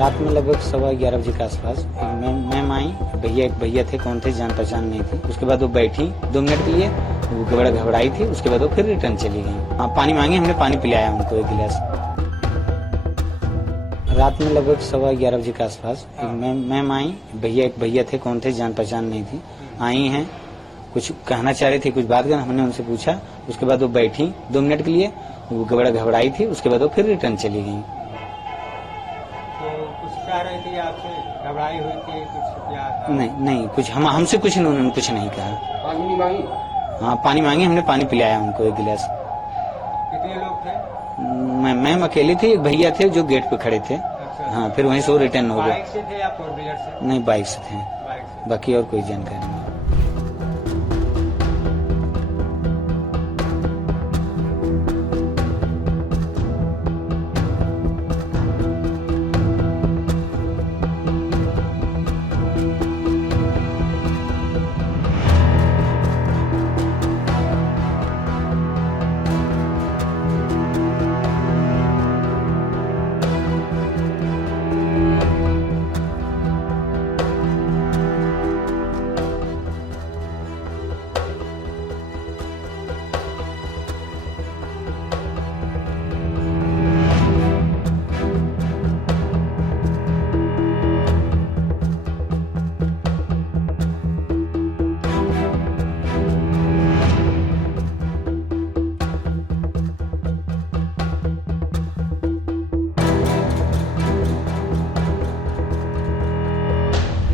रात में लगभग 11:15 बजे के आसपास मैम आई। एक भैया थे, कौन थे जान पहचान नहीं थी। उसके बाद वो बैठी 2 मिनट के लिए, वो बड़ा घबराई थी। उसके बाद वो फिर रिटर्न चली गई। हाँ, पानी मांगी, हमने पानी पिलाया उनको 1 गिलास। रात में लगभग 11:15 बजे के आसपास मैम आई। एक भैया थे, कौन थे जान पहचान नहीं थी। आई हैं, कुछ कहना चाह रही थी, कुछ बात करना, हमने उनसे पूछा। उसके बाद वो बैठी 2 मिनट के लिए, वो बड़ा घबराई थी। उसके बाद वो फिर रिटर्न चली गई। कह रही थी आपसे, घबराई हुई थी कुछ या? नहीं कुछ हमसे कुछ उन्होंने कुछ नहीं कहा। पानी नहीं मांगी? हाँ, पानी मांगी, हमने पानी पिलाया उनको 1 गिलास। कितने लोग थे? मैम अकेली थी, एक भैया थे जो गेट पे खड़े थे। अच्छा। हाँ, फिर वहीं से वो रिटर्न हो गए। बाइक से थे या 4 व्हीलर से? नहीं, बाइक से थे। बाइक से। बाकी और कोई जानकारी नहीं।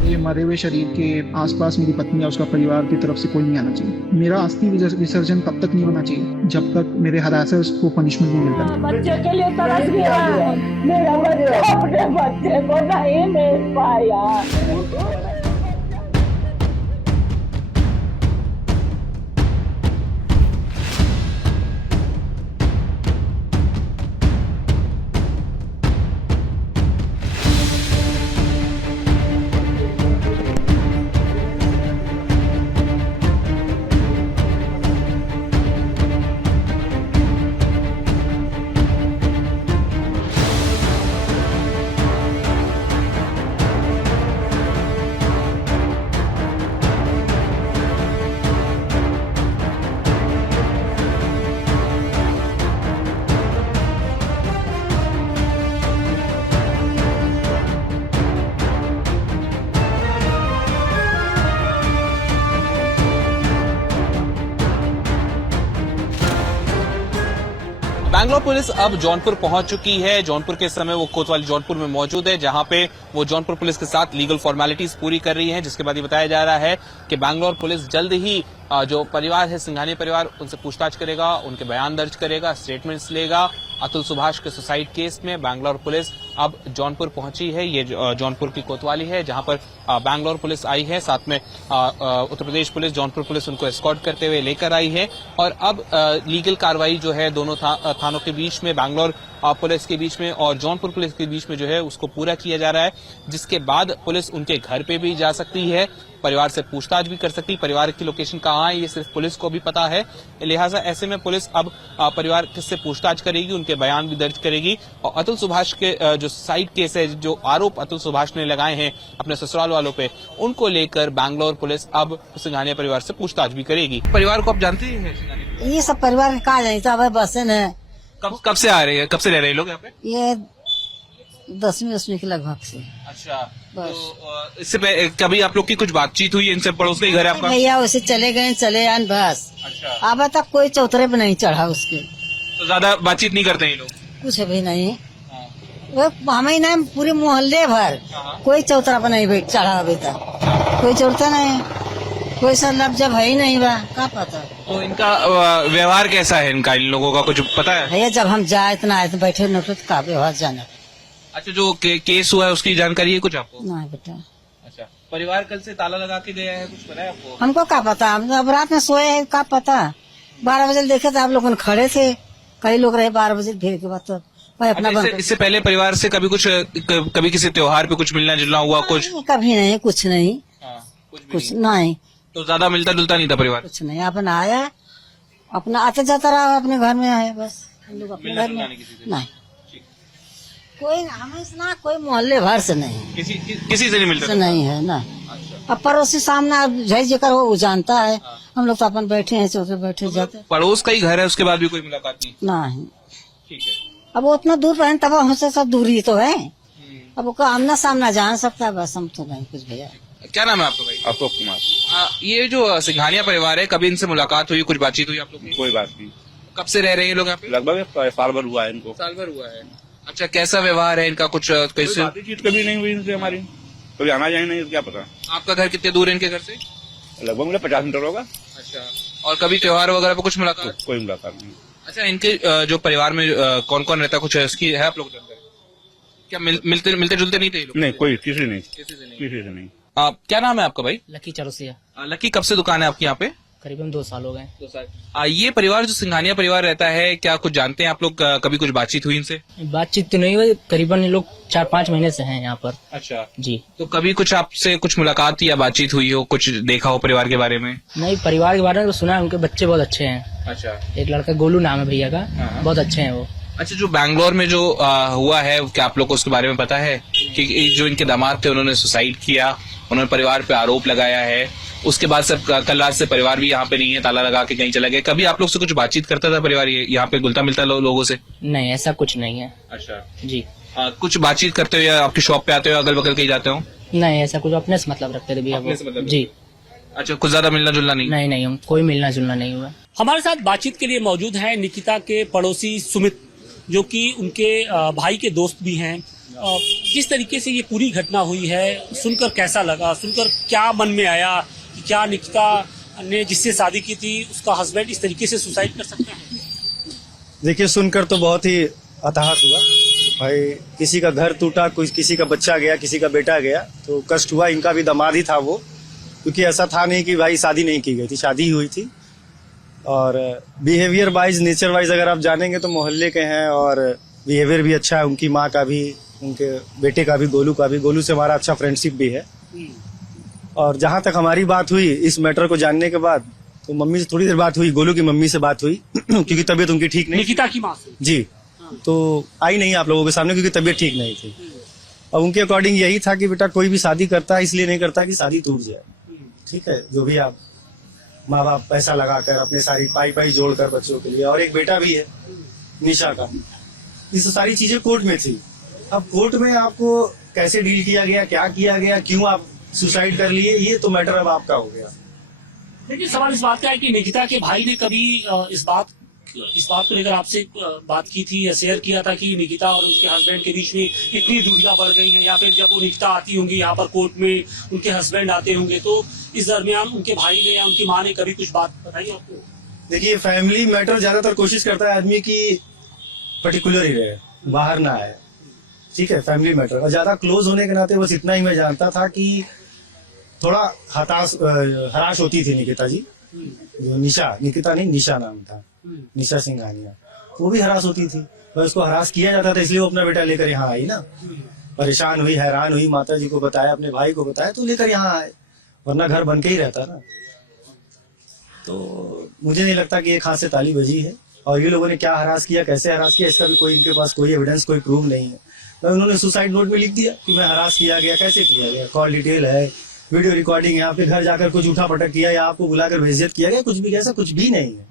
ये मरे हुए शरीर के आसपास मेरी पत्नी या उसका परिवार की तरफ से कोई नहीं आना चाहिए। मेरा अस्थि विसर्जन तब तक नहीं होना चाहिए जब तक मेरे हरासर्स को पनिशमेंट नहीं मिलता। बच्चे के लिए तरस गया, मेरा बच्चा अपने बच्चे को नहीं मिल पाया। बैंगलोर पुलिस अब जौनपुर पहुंच चुकी है। जौनपुर के समय वो कोतवाली जौनपुर में मौजूद है, जहां पे वो जौनपुर पुलिस के साथ लीगल फॉर्मेलिटीज पूरी कर रही है, जिसके बाद ये बताया जा रहा है कि बैंगलोर पुलिस जल्द ही जो परिवार है, सिंघानिया परिवार, उनसे पूछताछ करेगा, उनके बयान दर्ज करेगा, स्टेटमेंट्स लेगा। अतुल सुभाष के सुसाइड केस में बैंगलोर पुलिस अब जौनपुर पहुंची है। ये जौनपुर की कोतवाली है, जहां पर बैंगलोर पुलिस आई है, साथ में उत्तर प्रदेश पुलिस, जौनपुर पुलिस उनको एस्कॉर्ट करते हुए लेकर आई है। और अब लीगल कार्रवाई जो है दोनों थानों के बीच में, बैंगलोर पुलिस के बीच में और जौनपुर पुलिस के बीच में जो है उसको पूरा किया जा रहा है, जिसके बाद पुलिस उनके घर पे भी जा सकती है, परिवार से पूछताछ भी कर सकती है। परिवार की लोकेशन कहाँ है ये सिर्फ पुलिस को भी पता है, लिहाजा ऐसे में पुलिस अब परिवार से पूछताछ करेगी, उनके बयान भी दर्ज करेगी। और अतुल सुभाष के जो सुसाइड केस है, जो आरोप अतुल सुभाष ने लगाए हैं अपने ससुराल वालों पे, उनको लेकर बैंगलोर पुलिस अब सिंघानिया परिवार से पूछताछ भी करेगी। परिवार को आप जानते हैं? ये सब परिवार के कहा जाए, सब बसन है। कब से आ रहे हैं, कब से रह रहे हैं लोग यहाँ पे? ये 10वीं के लगभग से। अच्छा, तो इससे कभी आप लोग की कुछ बातचीत हुई इनसे? पड़ोस के घर आपका? भैया वैसे चले गए, चले आन बस। अच्छा, अब तक कोई चौतरे पे नहीं चढ़ा उसके। तो ज्यादा बातचीत नहीं करते हैं लोग? कुछ भी नहीं, वो हमें ना पूरे मोहल्ले भर कोई चौतरा पे नहीं चढ़ा अभी तक, कोई चौथा नहीं, कोई सब जब है ही नहीं बा, क्या पता। तो इनका व्यवहार कैसा है, इनका, इन लोगों का कुछ पता है? भैया जब हम जाए इतना आए तो बैठे न का व्यवहार जाना। अच्छा, जो केस हुआ है उसकी जानकारी है कुछ आपको? नहीं बेटा। अच्छा, परिवार कल से ताला लगा के गया है, कुछ पता है आपको? हमको क्या पता, हम अब रात में सोए है, क्या पता। 12 बजे देखे तो आप लोग खड़े थे, कई लोग रहे 12 बजे फिर के बाद तो भाई अपना अच्छा, इससे पहले परिवार से कभी कुछ, कभी किसी त्योहार पे कुछ मिलना जुलना हुआ कुछ? कभी नहीं, कुछ नहीं, कुछ नहीं। तो ज्यादा मिलता जुलता नहीं था परिवार? कुछ नहीं, अपना आया, अपना आते जाता रहा, अपने घर में आया बस। हम लोग अपने घर में नहीं। कोई हमें से ना, कोई मोहल्ले भर से नहीं, किसी से नहीं मिलता से नहीं है ना। अब पड़ोसी सामने झई जेकर हो वो जानता है, हम लोग तो अपन बैठे हैं, चौथे बैठे जाते पड़ोस का ही घर है, उसके बाद भी कोई मुलाकात नहीं। नहीं। ठीक है। अब वो उतना दूर रहें तब हमसे सब दूरी तो है, अब वो आमना सामना जान सकता है, बस हम तो नहीं कुछ भैया। क्या नाम है आपका भाई? अशोक कुमार। ये जो सिंघानिया परिवार है, कभी इनसे मुलाकात हुई, कुछ बातचीत हुई आप लोग की? कोई बात नहीं, कब से रह रहे हैं ये लोग यहाँ पे? लगभग एक साल भर हुआ है इनको। साल भर हुआ है। अच्छा, कैसा व्यवहार है इनका? कुछ कैसे? बातचीत कभी नहीं हुई इनसे हमारी, कभी आना जाए नहीं, क्या पता। आपका घर कितने दूर है इनके घर से? लगभग मुझे 50 मीटर होगा। अच्छा, और कभी त्योहार वगैरह पे कुछ मुलाकात? कोई मुलाकात नहीं। अच्छा, इनके जो परिवार में कौन कौन रहता है, कुछ इसकी है आप लोग जानकारी? क्या मिलते जुलते नहीं थे ये लोग? नहीं, कोई किसी नहीं, किसी से नहीं। किसी से नहीं। क्या नाम है आपका भाई? लकी चरोसिया। लकी, कब से दुकान है आपकी यहाँ पे? करीबन 2 साल हो गए। 2 साल। ये परिवार जो सिंघानिया परिवार रहता है, क्या कुछ जानते हैं आप लोग? कभी कुछ बातचीत हुई इनसे? बातचीत तो नहीं हुई, करीबन ये लोग 4-5 महीने से हैं यहाँ पर। अच्छा जी। तो कभी कुछ आपसे कुछ मुलाकात या बातचीत हुई हो, कुछ देखा हो परिवार के बारे में? नहीं, परिवार के बारे में तो सुना है, उनके बच्चे बहुत अच्छे हैं। अच्छा। एक लड़का गोलू नाम है भैया का, बहुत अच्छे हैं वो। अच्छा, जो बैंगलोर में जो हुआ है, क्या आप लोग को उसके बारे में पता है कि जो इनके दामाद थे उन्होंने सुसाइड किया, उन्होंने परिवार पे आरोप लगाया है, उसके बाद सब कल रात से परिवार भी यहाँ पे नहीं है, ताला लगा के कहीं चला गया। कभी आप लोग से कुछ बातचीत करता था परिवार यहाँ पे, घुलता मिलता लोगों से? नहीं, ऐसा कुछ नहीं है। अच्छा जी। कुछ बातचीत करते हो या आपकी शॉप पे आते हो, अगल बगल कहीं जाते हो? नहीं, ऐसा कुछ अपने से मतलब रखते थे भैया अपने से वो। मतलब जी। अच्छा, कुछ ज्यादा मिलना जुलना नहीं? नहीं, हम कोई मिलना जुलना नहीं हुआ। हमारे साथ बातचीत के लिए मौजूद है निकिता के पड़ोसी सुमित, जो कि उनके भाई के दोस्त भी हैं। जिस तरीके से ये पूरी घटना हुई है, सुनकर कैसा लगा, सुनकर क्या मन में आया कि क्या निकिता ने जिससे शादी की थी उसका हस्बैंड इस तरीके से सुसाइड कर सकता है? देखिए, सुनकर तो बहुत ही हताहत हुआ भाई। किसी का घर टूटा, किसी का बच्चा गया, किसी का बेटा गया, तो कष्ट हुआ। इनका भी दामाद ही था वो, क्योंकि ऐसा था नहीं कि भाई शादी नहीं की गई थी, शादी हुई थी। और बिहेवियर वाइज, नेचर वाइज अगर आप जानेंगे तो मोहल्ले के हैं, और बिहेवियर भी अच्छा है। उनकी माँ का भी, उनके बेटे का भी, गोलू का भी। गोलू से हमारा अच्छा फ्रेंडशिप भी है। और जहाँ तक हमारी बात हुई इस मैटर को जानने के बाद, तो मम्मी से थोड़ी देर बात हुई, गोलू की मम्मी से बात हुई क्योंकि तबीयत उनकी ठीक नहीं। निकिता की माँ से? जी। तो आई नहीं आप लोगों के सामने क्योंकि तबीयत ठीक नहीं थी। अब उनके अकॉर्डिंग यही था कि बेटा कोई भी शादी करता है इसलिए नहीं करता कि शादी टूट जाए, ठीक है। जो भी आप माँ बाप पैसा लगाकर अपने सारी पाई जोड़कर बच्चों के लिए, और एक बेटा भी है निशा का, ये सारी चीजें कोर्ट में थी। अब कोर्ट में आपको कैसे डील किया गया, क्या किया गया, क्यों आप सुसाइड कर लिए, ये तो मैटर अब आपका हो गया। लेकिन सवाल इस बात का है कि निकिता के भाई ने कभी इस बात को लेकर आपसे बात की थी या शेयर किया था कि निकिता और उसके हस्बैंड के बीच में इतनी दूरियां बढ़ गई हैं, या फिर जब वो निकिता आती होंगी यहाँ पर कोर्ट में, उनके हस्बैंड आते होंगे, तो इस दरमियान उनके भाई ने या उनकी माँ ने कभी कुछ बात बताई आपको? देखिए, फैमिली मैटर ज्यादातर कोशिश करता है आदमी की पर्टिकुलर ही रहे, बाहर ना आए, ठीक है। फैमिली मैटर और ज्यादा क्लोज होने के नाते बस इतना ही मैं जानता था कि थोड़ा हराश होती थी निकिता जी, जो निकिता नहीं, निशा नाम था, निशा सिंघानिया, वो भी हरास होती थी। पर उसको हरास किया जाता था, इसलिए वो अपना बेटा लेकर यहाँ आई ना। परेशान हुई, हैरान हुई, माता जी को बताया, अपने भाई को बताया, तो लेकर यहाँ आए, वरना घर बन के ही रहता ना। तो मुझे नहीं लगता कि एक हाथ से ताली बजी है। और ये लोगों ने क्या हरास किया, कैसे हरास किया, इसका भी कोई इनके पास कोई एविडेंस, कोई प्रूफ नहीं है। तो उन्होंने सुसाइड नोट में लिख दिया कि मैं हरास किया गया, कैसे किया गया, कॉल डिटेल है, वीडियो रिकॉर्डिंग है, आपके घर जाकर कुछ उठा पटक किया या आपको बुलाकर बेइज्जत किया गया, कुछ भी, ऐसा कुछ भी नहीं है।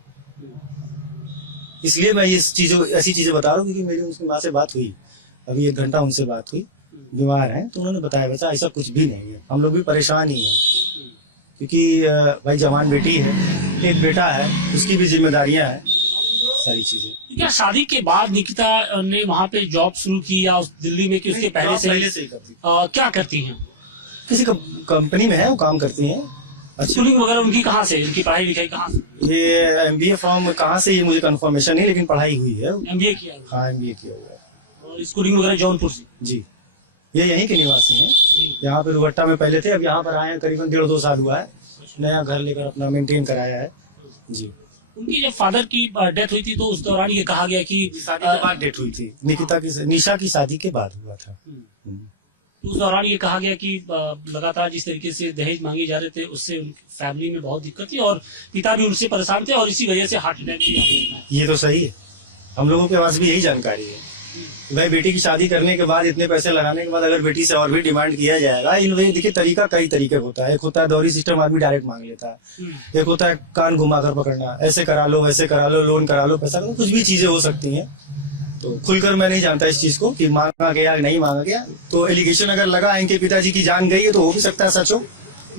इसलिए मैं ऐसी चीजें बता रहा हूँ क्योंकि मेरी उनकी माँ से बात हुई, अभी 1 घंटा उनसे बात हुई, बीमार हैं, तो उन्होंने बताया बच्चा ऐसा कुछ भी नहीं है। हम लोग भी परेशान ही हैं क्योंकि भाई जवान बेटी है, एक बेटा है, उसकी भी जिम्मेदारियां हैं, सारी चीजें। क्या शादी के बाद निकिता ने वहाँ पे जॉब शुरू की या उस दिल्ली में, कि उसके पहले से ही करती, क्या करती हैं? किसी कंपनी में है, वो काम करती हैं। स्कूलिंग वगैरह उनकी कहाँ से, उनकी पढ़ाई लिखाई कहाँ से? ये MBA फॉर्म कहाँ से, ये मुझे कंफर्मेशन नहीं, लेकिन पढ़ाई हुई है। MBA किया? हाँ, MBA किया हुआ है। और स्कूलिंग वगैरह जौनपुर से? जी। ये यहीं के निवासी हैं, यहाँ पे रुवट्टा में पहले थे, अब यहाँ पर आए हैं, करीबन 1.5-2 साल हुआ है, नया घर लेकर अपना मेंटेन कराया है। जी। उनकी जब फादर की डेथ हुई थी तो उस दौरान ये कहा गया कि शादी के बाद डेथ हुई थी, निशा की शादी के बाद हुआ था। उस दौरान ये कहा गया कि लगातार जिस तरीके से दहेज मांगे जा रहे थे उससे उनकी फैमिली में बहुत दिक्कत थी और पिता भी उनसे परेशान थे और इसी वजह से हार्ट अटैक भी आ गया। ये तो सही है, हम लोगों के पास भी यही जानकारी है। भाई बेटी की शादी करने के बाद इतने पैसे लगाने के बाद अगर बेटी से और भी डिमांड किया जाएगा, इन वही देखिए तरीका कई तरीके का होता है। एक होता है दौरी सिस्टम, आदमी डायरेक्ट मांग लेता है। एक होता है कान घुमाकर पकड़ना, ऐसे करा लो वैसे करा लो, लोन करा लो, पैसा, कुछ भी चीजें हो सकती हैं। तो खुलकर मैं नहीं जानता इस चीज को कि मांगा गया नहीं मांगा गया। तो एलिगेशन अगर लगा इनके पिताजी की जान गई है तो हो भी सकता है सच हो।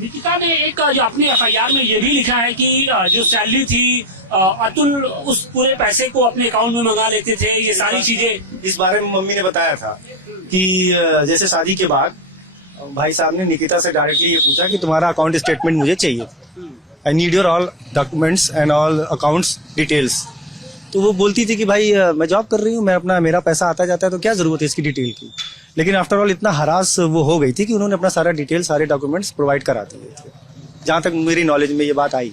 निकिता ने एक जो अपने एफआईआर में ये भी लिखा है कि जो सैलरी थी अतुल उस पूरे पैसे को अपने अकाउंट में मंगा लेते थे, ये सारी चीजें। इस बारे में मम्मी ने बताया था कि जैसे शादी के बाद भाई साहब ने निकिता से डायरेक्टली ये पूछा कि तुम्हारा अकाउंट स्टेटमेंट मुझे चाहिए, I need your all documents and all accounts details. तो वो बोलती थी कि भाई मैं जॉब कर रही हूँ, मैं मेरा पैसा आता जाता है, तो क्या जरूरत है इसकी डिटेल की। लेकिन आफ्टर ऑल इतना हरास वो हो गई थी कि उन्होंने अपना सारा डिटेल, सारे डॉक्यूमेंट्स प्रोवाइड करा दिए थे, जहाँ तक मेरी नॉलेज में ये बात आई।